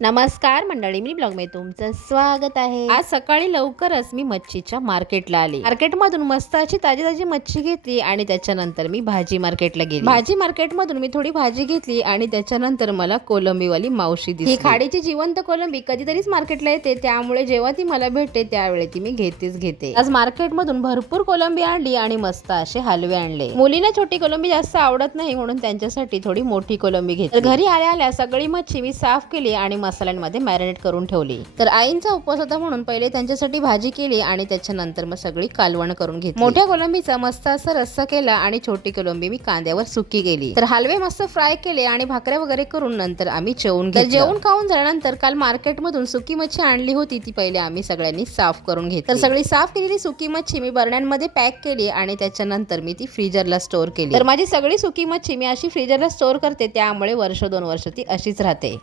नमस्कार मंडळी, मी ब्लॉग मध्ये तुमचं स्वागत आहे। आज सकाळी लवकरच मी मच्छीच्या मार्केटला आली। मार्केटमधून मस्त अशी ताजी ताजी मच्छी घेतली आणि त्याच्यानंतर मी भाजी मार्केटला गेली। भाजी मार्केटमधून मी थोडी भाजी घेतली आणि त्याच्यानंतर मला कोलंबीवाली मावशी दिसली। ही खाडीची जिवंत कोलंबी कधीतरीच मार्केटला येते, त्यामुळे जेव्हा ती मला भेटते त्यावेळी ती मी घेते। आज मार्केटमधून भरपूर कोलंबी आणली आणि मस्त असे हलवे आणले। मुलींना छोटी कोलंबी जास्त आवडत नाही, म्हणून त्यांच्यासाठी थोडी मोठी कोलंबी घेतली। घरी आल्या सगळी मच्छी मी साफ केली आणि मसाल्यांमध्ये मॅरिनेट करून ठेवली। तर आईंचा उपवास होता म्हणून पहिले त्यांच्यासाठी भाजी केली आणि त्याच्यानंतर मग सगळी कालवण करून घेतली। मोठ्या कोलंबीचा मस्त असा रस्सा केला आणि छोटी कोलंबी मी कांद्यावर सुकी केली। तर हलवे मस्त फ्राय केले आणि भाकऱ्या वगैरे करून नंतर आम्ही जेवून घेतलं। जेवण खाऊन झाल्यानंतर काल मार्केटमधून सुकी मच्छी आणली होती, ती पहिले आम्ही सगळ्यांनी साफ करून घेतली। तर सगळी साफ केलेली सुकी मच्छी मी बरण्यांमध्ये पॅक केली आणि त्याच्यानंतर मी ती फ्रीजरला स्टोअर केली। तर माझी सगळी सुकी मच्छी मी अशी फ्रीजरला स्टोअर करते, त्यामुळे वर्ष 2 वर्ष ती अशीच राहते।